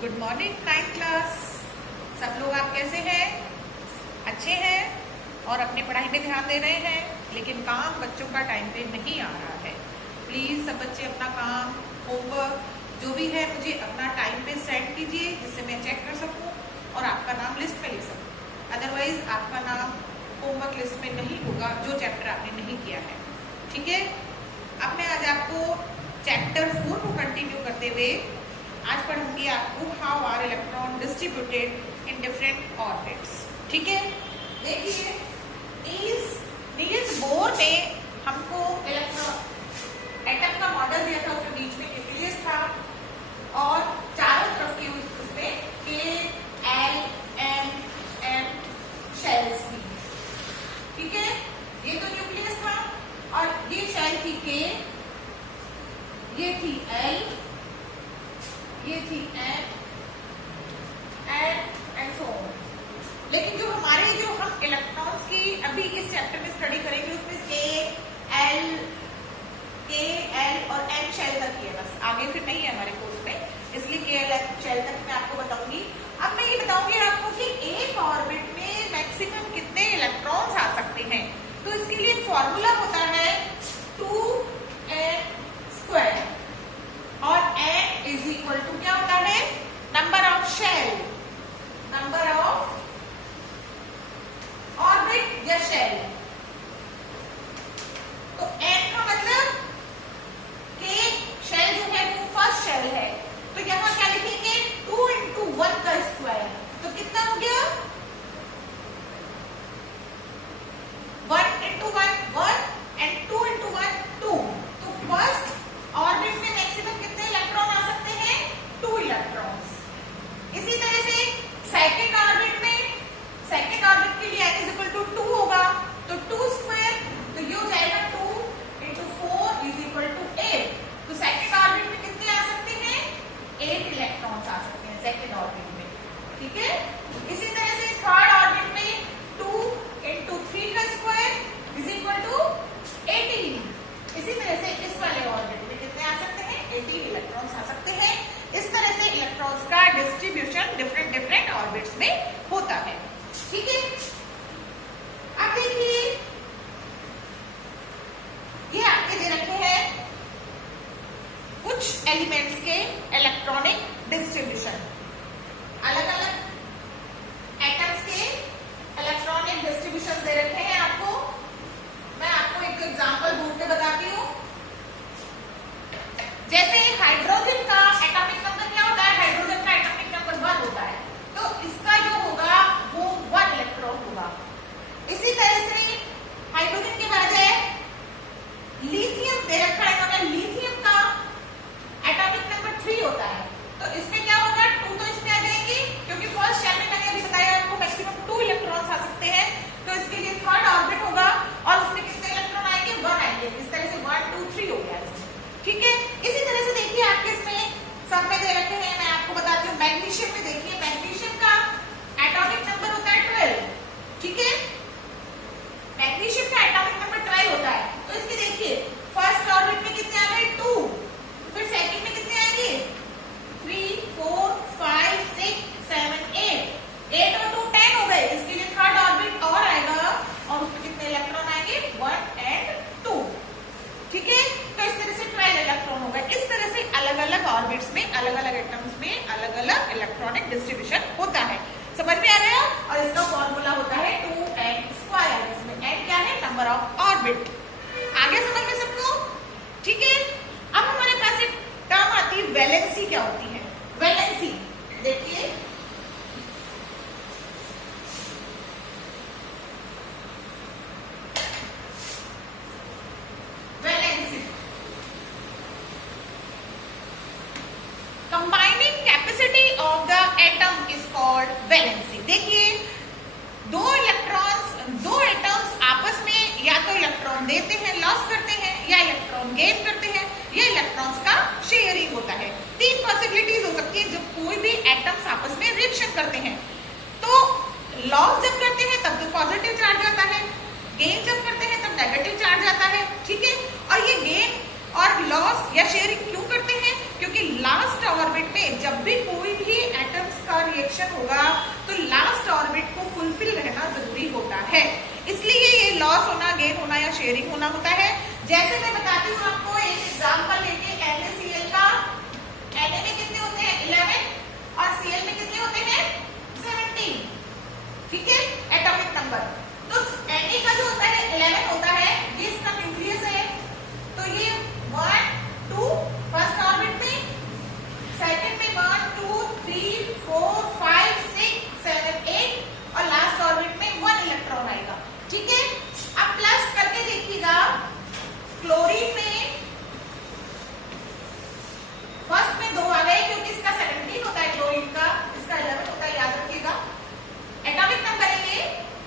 Good morning 9th class. सब लोग आप कैसे हैं? अच्छे हैं और अपनी पढ़ाई पे ध्यान दे रहे हैं, लेकिन काम बच्चों का टाइम पे नहीं आ रहा है। प्लीज सब बच्चे अपना काम, होमवर्क जो भी है मुझे अपना टाइम पे सेंड कीजिए, जिससे मैं चेक कर सकूं और आपका नाम लिस्ट में लिख सकूं। अदरवाइज आपका नाम होमवर्क लिस्ट में नहीं होगा जो चैप्टर आपने नहीं किया है। ठीक है, अब मैं आज आपको चैप्टर 4 को कंटिन्यू करते हुए आज पढ़ूंगी आपको how are electron distributed in different orbits. ठीक है, देखिए नील्स बोर ने हमको इलेक्ट्रॉन एटम का मॉडल दिया था, उसके बीच में न्यूक्लियस था और चारों तरफ की उसमें के एल एम एम शेल्स थी। ठीक है, ये तो न्यूक्लियस था और ये शेल थी के, ये थी एल, ये थी एम एंड सो ऑन। लेकिन जो हम इलेक्ट्रॉन्स की अभी इस चैप्टर में स्टडी करेंगे उसमें के एल और एम शेल तक ही है, बस आगे फिर नहीं है हमारे कोर्स में, इसलिए के एल एम शेल तक मैं आपको बताऊंगी। अब मैं ये बताऊंगी आपको कि एक ऑर्बिट में मैक्सिमम कितने इलेक्ट्रॉन्स आ सकते हैं। तो इसके लिए एक फॉर्मूला होता है 2n स्क्वायर और n इज इक्वल टू क्या होता है, number of shell, number of orbit या शेल। तो n का मतलब के शेल जो है वो फर्स्ट शेल है, तो यहां क्या लिखेंगे 2 into 1 का स्क्वायर। तो कितना हो गया 1 into 1 1 and 2 into 1 2। तो फर्स्ट ऑर्बिट में मैक्सिमम कितने इलेक्ट्रॉन आ सकते हैं, 2 इलेक्ट्रॉन्स। इसी तरह से सेकंड ऑर्बिट के लिए n इज इक्वल टू 2 होगा, तो 2 स्क्वायर, तो ये हो जाएगा 2 into 4 इज इक्वल टू 8। तो सेकंड ऑर्बिट में कितने आ सकते हैं, 8 इलेक्ट्रॉन्स आ सकते हैं सेकंड ऑर्बिट में। ठीक है, इसी तरह से थर्ड ऑर्बिट में 2 into 3 का स्क्वायर इज इक्वल टू 18। इसी तरह से इस वाले ऑर्बिट में कितने आ सकते हैं, 18 इलेक्ट्रॉन्स आ सकते हैं। इस तरह से इलेक्ट्रॉन्स का डिस्ट्रीब्यूशन डिफरेंट ऑर्बिट्स में होता है। ठीक है, अब देखिए ये आपके दे रखे हैं कुछ एलिमेंट्स के इलेक्ट्रॉनिक डिस्ट्रीब्यूशन, अलग अलग एटम्स के इलेक्ट्रॉनिक डिस्ट्रीब्यूशन दे रखे हैं आपको। मैं आपको एक एग्जांपल बोर्ड पे बताती हूँ। जैसे हाइड्रोजन का एटॉमिक नंबर क्या होता है, हाइड्रोजन का एटॉमिक नंबर 1 होता है, तो इसका जो होगा वो 1 इलेक्ट्रॉन होगा। इसी तरह से हाइड्रोजन के बजाय लिथियम दे रखा है, मतलब लिथियम का एटॉमिक नंबर 3 होता है, तो इसमें क्या होगा 2 तो इसमें आ जाएंगे, क्योंकि फर्स्ट शेल में मैंने अभी बताया आपको मैक्सिमम 2 इलेक्ट्रॉन्स आ सकते हैं। तो इसके लिए थर्ड ऑर्बिट होगा और उसमें कितने इलेक्ट्रॉन आएंगे, 1 आएंगे। इस तरह से 1 2 3 हो गया इसमें। ठीक है, इसी तरह से देखिए आपके इसमें सब में दे रखे हैं, मैं आपको बताती हूँ। मैग्नीशियम में देखिए, मैग्नीशियम का एटॉमिक नंबर होता है 12। ठीक है, मैग्नीशियम का एटॉमिक नंबर 12 होता है। तो इसके देखिए फर्स्ट ऑर्बिट में कितने आ गए 2, फिर सेकंड में कितने आएंगे 3 4 5 6 7 8 और 2 10 हो गए। इसके लिए थर्ड ऑर्बिट और आएगा और उसमें कितने इलेक्ट्रॉन आएंगे 1 and 2। ठीक है, तो इस तरह से 12 इलेक्ट्रॉन हो गए। इस तरह से अलग अलग ऑर्बिट्स में अलग अलग एटम्स में अलग अलग इलेक्ट्रॉनिक डिस्ट्रीब्यूशन होता है। समझ में आ गया? और इसका फॉर्मूला होता है 2n स्क्वायर। इसमें n क्या है, नंबर ऑफ ऑर्बिट। आगे समझ में सबको? ठीक है, अब हमारे पास एक टर्म आती है वैलेंसी। क्या होती है वैलेंसी? देखिए valency, combining capacity of the atom is called valency. देखिए दो एटम्स आपस में या तो इलेक्ट्रॉन देते हैं, लॉस करते हैं, या इलेक्ट्रॉन गेन करते हैं, या इलेक्ट्रॉन्स का शेयरिंग होता है। 3 पॉसिबिलिटीज हो सकती है जब कोई भी एटम्स आपस में रिएक्शन करते हैं। तो लॉस जब करते हैं तब तो पॉजिटिव चार्ज आता है, गेन जब करते हैं तब नेगेटिव चार्ज आता है। ठीक है, और ये गेन और लॉस या शेयरिंग क्यों करते हैं, क्योंकि लास्ट ऑर्बिट में जब भी कोई भी इसका रिएक्शन होगा तो लास्ट ऑर्बिट को फुलफिल रहना जरूरी होता है, इसलिए ये लॉस होना, गेन होना या शेयरिंग होना होता है। जैसे मैं बताती हूँ आपको एक एग्जांपल लेके, NaCl का Na में कितने होते हैं 11 और Cl में कितने होते हैं 17, ठीक है, एटॉमिक नंबर। तो Na का जो होता है 11 होता है, ये इसका न्यूक्लियस है, तो ये 1 2 फर्स्ट ऑर्बिट में, सेकंड में 1 2 3 4 5 6 7 8 और लास्ट ऑर्बिट में 1 इलेक्ट्रॉन आएगा, ठीक है। अब प्लस करके देखिएगा, क्लोरीन में फर्स्ट में 2 आ गए क्योंकि इसका 17 होता है, क्लोरीन का इसका 11 होता है, याद रखिएगा। एटॉमिक नंबर है ये,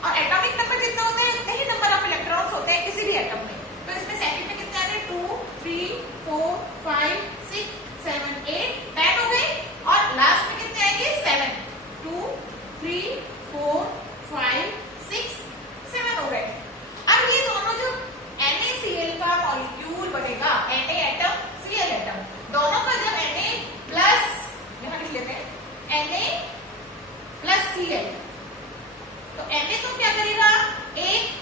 और एटॉमिक नंबर जितना होता है उतने ही नंबर ऑफ इलेक्ट्रॉन्स होते हैं किसी भी एटम में। तो इसमें सेकंड में कितने आ गए 2 3 4 5 6 7 8 10 हो गए, और लास्ट में कितने आएंगे 7 2 3 4 5 6 7 हो गए। अब ये दोनों जो NaCl का मॉलिक्यूल बनेगा, Na एटम Cl एटम, दोनों का जब Na प्लस, यहां लिख लेते हैं Na प्लस Cl, तो Na तो क्या करेगा, एक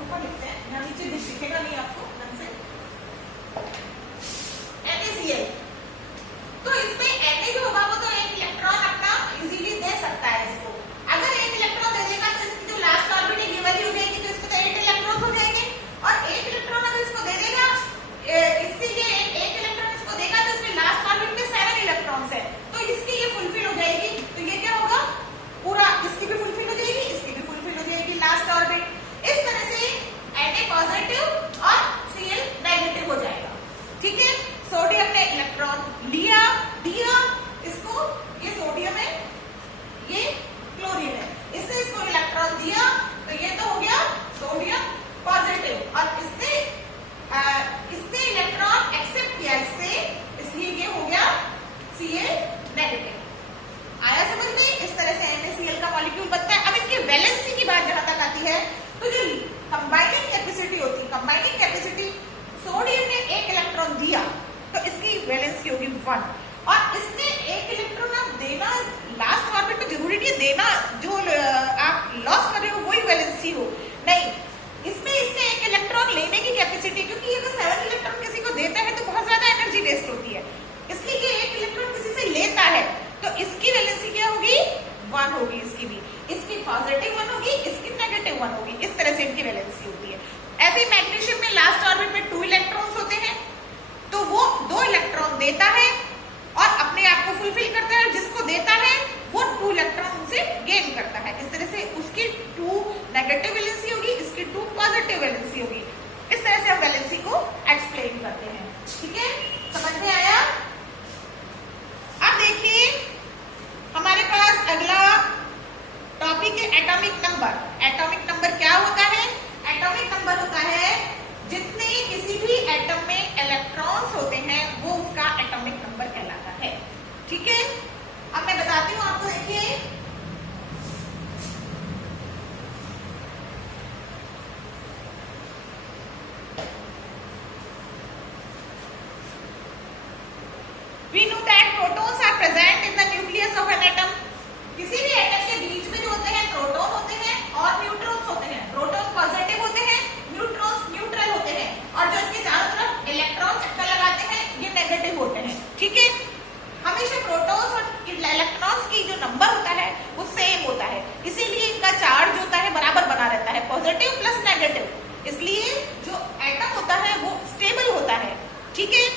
ऊपर लिखते हैं, यहां नीचे दिखेगा नहीं आपको ढंग से, NaCl। तो इसमें Na जो होगा वो तो एक इलेक्ट्रॉन अपना इजीली दे सकता है इसको, अगर एक इलेक्ट्रॉन दे देगा तो इसकी जो लास्ट ऑर्बिट है ये वाली हो जाएगी, तो इसको तो 8 इलेक्ट्रॉन हो जाएंगे, और एक इलेक्ट्रॉन अगर इसको दे देगा, इसीलिए एक इलेक्ट्रॉन इसको देगा तो इसमें लास्ट ऑर्बिट में 7 इलेक्ट्रॉन्स है, तो इसकी ये फुलफिल हो जाएगी, तो ये क्या होगा पूरा, इसकी भी फुलफिल हो जाएगी, इसकी भी फुलफिल हो जाएगी लास्ट ऑर्बिट। इस तरह से Na पॉजिटिव और Cl नेगेटिव हो जाएगा, ठीक है। सोडियम ने इलेक्ट्रॉन लिया, दिया इसको, ये सोडियम है, ये क्लोरीन है, इसने इसको इलेक्ट्रॉन दिया, तो ये तो हो गया सोडियम पॉजिटिव, और इसने इलेक्ट्रॉन एक्सेप्ट किया इससे, इसलिए ये हो गया Cl नेगेटिव। आया समझ में? इस तरह से NaCl का मॉलिक्यूल बनता है। अब इनकी वैलेंसी की बात जहां तक आती है, तो जो कंबाइनिंग कैपेसिटी होती है, कंबाइनिंग कैपेसिटी, सोडियम ने एक इलेक्ट्रॉन दिया तो इसकी वैलेंसी होगी 1, और इसने एक इलेक्ट्रॉन आप देना लास्ट ऑर्बिट में, जरूरी नहीं है देना जो आप लॉस कर रहे हो वही वैलेंसी हो, नहीं, इसमें इसने एक इलेक्ट्रॉन लेने की कैपेसिटी, क्योंकि अगर 7 इलेक्ट्रॉन किसी को देता है तो बहुत ज्यादा एनर्जी वेस्ट होती है, इसलिए ये एक इलेक्ट्रॉन किसी से लेता है, तो इसकी वैलेंसी क्या होगी 1 होगी, इसकी भी, इसकी पॉजिटिव 1 होगी, इसकी नेगेटिव 1 होगी, इस तरह से इनकी वैलेंसी होती है। ऐसे ही मैग्नीशियम में लास्ट ऑर्बिट में 2 इलेक्ट्रॉन्स होते हैं, तो वो 2 इलेक्ट्रॉन देता है और अपने आप को फुलफिल करता है, जिसको देता है वो 2 इलेक्ट्रॉन से गेन करता है, इस तरह से उसकी 2 नेगेटिव वैलेंसी होगी, इसकी 2 पॉजिटिव वैलेंसी होगी। इस तरह से हम वैलेंसी को एक्सप्लेन करते हैं, ठीक है, समझ में आया। अब देखिए हमारे पास अगला टॉपिक है एटॉमिक नंबर। एटॉमिक नंबर क्या होता है? एटॉमिक नंबर होता है जितने किसी भी एटम में इलेक्ट्रॉन्स होते हैं वो उसका एटॉमिक नंबर कहलाता है, ठीक है। अब मैं बताती हूँ आपको, देखिए we know that protons are present in the nucleus of an atom। किसी भी एटम के बीच में जो होते हैं प्रोटॉन होते हैं और न्यूट्रॉन्स होते हैं। प्रोटॉन पॉजिटिव होते हैं, न्यूट्रॉन्स न्यूट्रल होते हैं, और जो इसके चारों तरफ इलेक्ट्रॉन चक्कर लगाते हैं ये नेगेटिव होते हैं, ठीक है। हमेशा प्रोटॉन्स और इलेक्ट्रॉन्स की जो नंबर होता है वो सेम होता है, इसीलिए इनका चार्ज होता है बराबर बना रहता है, पॉजिटिव प्लस नेगेटिव, इसलिए जो एटम होता है वो स्टेबल होता है, ठीक है।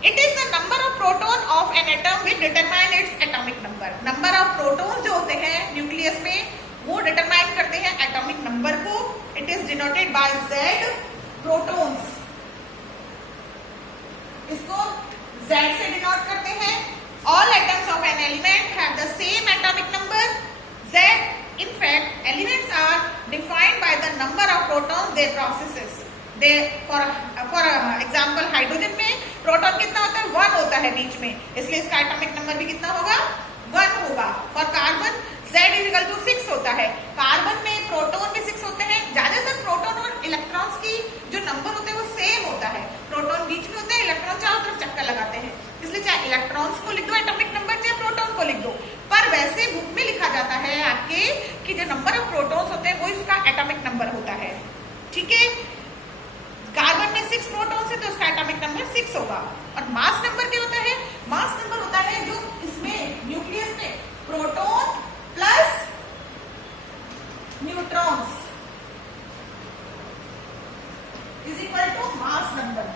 It is the number of proton of an atom which determine its atomic number। Number of protons जो होते हैं न्यूक्लियस में वो डिटरमाइन करते हैं एटॉमिक नंबर को। It is denoted by Z protons, इसको Z से डिनोट करते हैं। All atoms of an element have the same atomic number Z। In fact, elements are defined by the number of protons they processes। For example, hydrogen में proton कितना होता है 1 होता है बीच में, इसलिए इसका एटॉमिक नंबर भी कितना होगा 1 होगा। फॉर कार्बन Z=6 होता है, कार्बन में प्रोटॉन भी 6 होते हैं। ज्यादातर प्रोटॉन और इलेक्ट्रॉन्स की जो नंबर होते हैं वो सेम होता है, प्रोटॉन बीच में होते हैं, इलेक्ट्रॉन चारों तरफ चक्कर लगाते हैं, इसलिए चाहे इलेक्ट्रॉन्स को लिख दो एटॉमिक नंबर, चाहे प्रोटॉन को लिख दो, पर वैसे बुक में लिखा जाता है आपके कि जो नंबर ऑफ प्रोटॉन्स होते हैं वो इसका एटॉमिक नंबर होता है। ठीक है, कार्बन में 6 प्रोटॉन्स है तो उसका एटॉमिक नंबर 6 होगा। और मास नंबर क्या होता है? मास नंबर होता है जो इसमें न्यूक्लियस में proton plus neutrons is equal to mass number.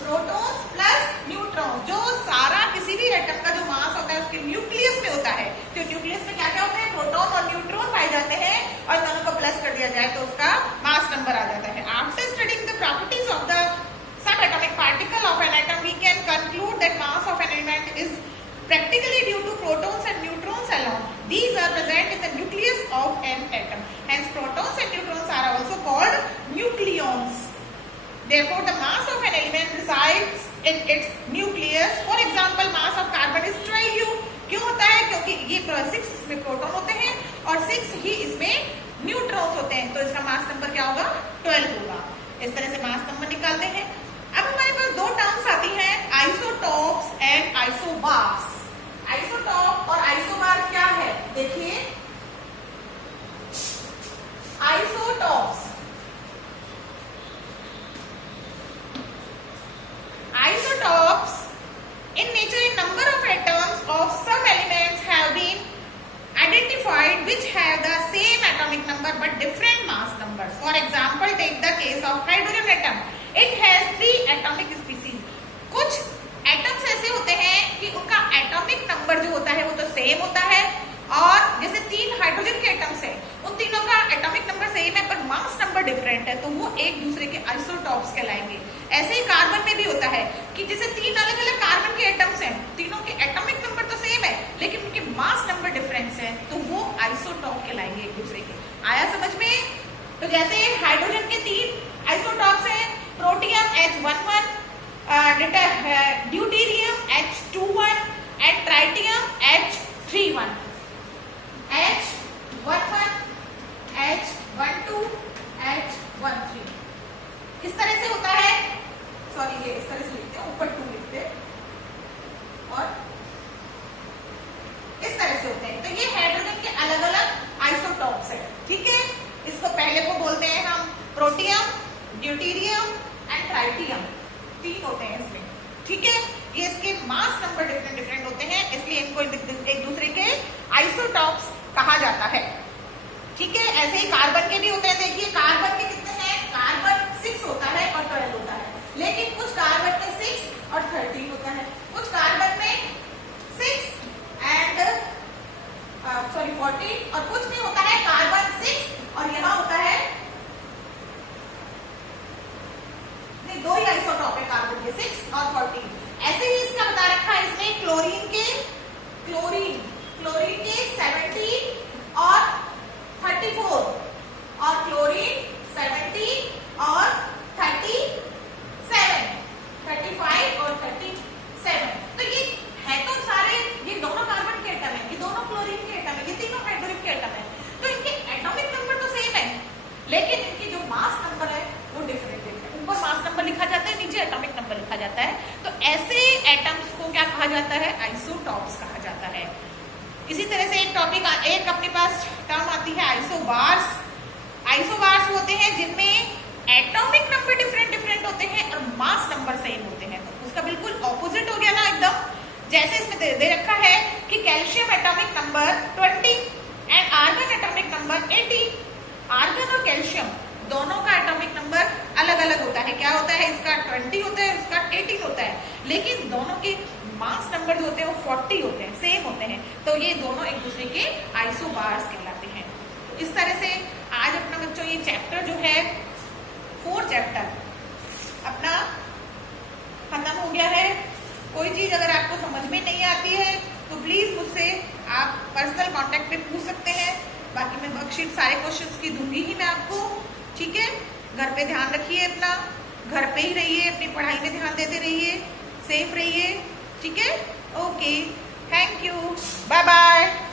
Protons plus neutrons, जो सारा किसी भी एटम का जो मास होता है उसके न्यूक्लियस में होता है, तो न्यूक्लियस में क्या क्या होता है? प्रोटॉन और न्यूट्रॉन पाए जाते हैं, और दोनों को प्लस कर दिया जाए तो उसका मास नंबर आ जाता है। After studying the properties of the subatomic particle of an atom we can conclude that mass of an element is practically due to protons and neutrons alone. These are present in the nucleus of an atom. Hence, protons and neutrons are also called nucleons. Therefore, the mass of an element resides in its nucleus. For example, mass of carbon is 12U. क्यों होता है? क्योंकि ये 6 इसमें proton होते हैं और 6 ही इसमें न्यूट्रॉन्स होते हैं, तो इसका मास नंबर क्या होगा? 12 होगा। इस तरह से मास नंबर निकालते हैं। अब हमारे पास दो टर्म्स आती हैं, आइसोटॉप्स एंड आइसोबार्स। आइसोटॉप और आइसोबार क्या है? देखिए, isotopes, isotopes in nature a number of atoms of some elements have been identified which have the same atomic number but different mass numbers. For example, take the case of hydrogen atom. It has 3 atomic species. कुछ atoms ऐसे होते हैं कि उनका atomic number जो होता है वो तो सेम होता है, और जैसे 3 हाइड्रोजन के एटम्स हैं, उन तीनों का एटॉमिक नंबर सेम है पर मास नंबर डिफरेंट है, तो वो एक दूसरे के आइसोटॉप्स कहलाएंगे। ऐसे ही कार्बन में भी होता है कि जैसे 3 अलग अलग कार्बन के एटम्स हैं, तीनों के एटॉमिक नंबर तो सेम है लेकिन उनके मास नंबर डिफरेंस है, तो वो आइसोटॉप कहलाएंगे एक दूसरे के। आया समझ में? तो जैसे हाइड्रोजन के 3 आइसोटॉप्स हैं, protium H11, deuterium H21 and tritium H31। H11, H12, H13 इस तरह से होता है। सॉरी, ये इस तरह से लिखते हैं, ऊपर 2 लिखते हैं और इस तरह से होते हैं। तो ये हाइड्रोजन के अलग अलग आइसोटॉप्स है। ठीक है, इसको पहले को बोलते हैं हम प्रोटियम, ड्यूटेरियम एंड ट्राइटियम, 3 होते हैं इसमें। ठीक है, ये इसके मास नंबर डिफरेंट होते हैं, इसलिए इनको एक दूसरे के आइसोटॉप्स कहा जाता है। ठीक है, ऐसे ही कार्बन के भी होते हैं। देखिए, कार्बन के कितने हैं? कार्बन 6 होता है और 12 होता है, लेकिन कुछ कार्बन में 6 और 13 होता है, कुछ कार्बन में 6 एंड 14, और कुछ में होता है कार्बन 6 और यहाँ होता है 2 ही आइसोटॉप है कार्बन के, 6 और 14। ऐसे ही इसका बता रखा है इसमें क्लोरीन के 17 और 34, और क्लोरीन 17 और 35 और 37। तो ये है तो सारे, ये दोनों कार्बन के एटम है, ये दोनों क्लोरीन के एटम है, ये तीनों हाइड्रोजन के एटम है, तो इनके एटॉमिक नंबर तो सेम है लेकिन इनकी जो मास नंबर है वो डिफरेंट है। ऊपर मास नंबर लिखा जाता है, नीचे एटॉमिक नंबर लिखा जाता है। तो ऐसे एटम्स को क्या कहा जाता है? आइसोटॉप्स कहा जाता है। इसी तरह से एक अपने पास टर्म आती है आइसोबार्स। आइसोबार्स होते हैं जिनमें एटॉमिक नंबर डिफरेंट होते हैं और मास नंबर सेम होते हैं। तो उसका बिल्कुल ऑपोजिट हो गया ना एकदम। जैसे इसमें दे रखा है कि calcium atomic number 20 and argon atomic number 18। Argon और कैल्शियम दोनों का एटॉमिक नंबर अलग अलग होता है। क्या होता है? इसका 20 होता है, इसका 18 होता है, लेकिन दोनों के मास नंबर जो होते हैं वो 40 होते हैं, सेम होते हैं। तो ये दोनों एक दूसरे के आइसोबार्स कहलाते हैं। तो इस तरह से आज अपना बच्चों ये चैप्टर जो है 4 चैप्टर अपना खत्म हो गया है। कोई चीज अगर आपको समझ में नहीं आती है तो प्लीज मुझसे आप पर्सनल कांटेक्ट पे पूछ सकते हैं। बाकी मैं वर्कशीट सारे क्वेश्चंस की दूंगी ही मैं आपको। ठीक है, घर पे ध्यान रखिए अपना, घर पे ही रहिए, अपनी पढ़ाई में ध्यान देते रहिए, सेफ रहिए। ठीक है, okay, thank you, bye bye.